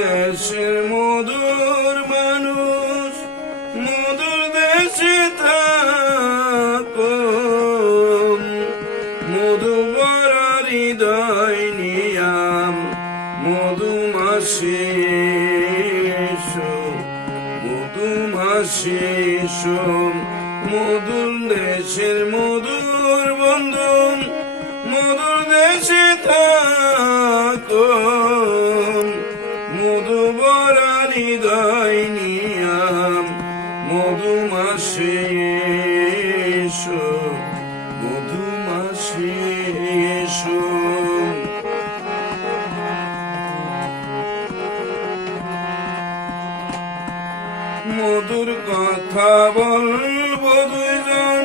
দেশের মধুর মানুষ, মধুর দেশে থাকো, মধু ভরা হৃদয় নিয়াম মধুমাসি এসো, মধুমাসি এসো। মধুর দেশের মধুর বন্ধু, মধুর দেশে থাকো, মধু ভরা হৃদয় নিয়াম মধুমাসি এসো, মধুমাসি এসো। মধুর কথা বলবো দুজন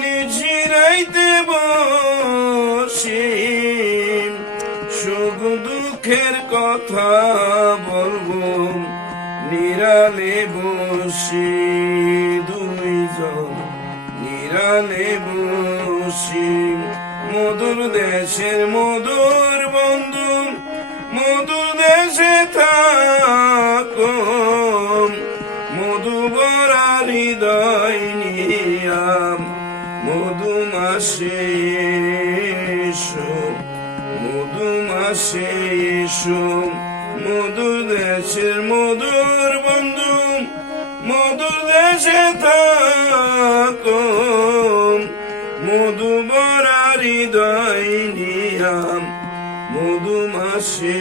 নিঝিরাইতে বসি, সুখ দুঃখের কথা বলবো নিরালে বসি, দুইজন নিরালে বসি। মধুর দেশের মধুর বন্ধু, মধুর দেশে থাকো, মধু ভরা হৃদয় নিয়াম মধুমাসি এসো, মধুমাসি এসো। মধুর দেশের মধুর বন্ধু, মধুর দেশে থাকো, মধু ভরা হৃদয় নিয়াম মধুমাসি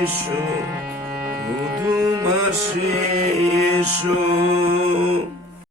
এসো, মধুমাসি এসো।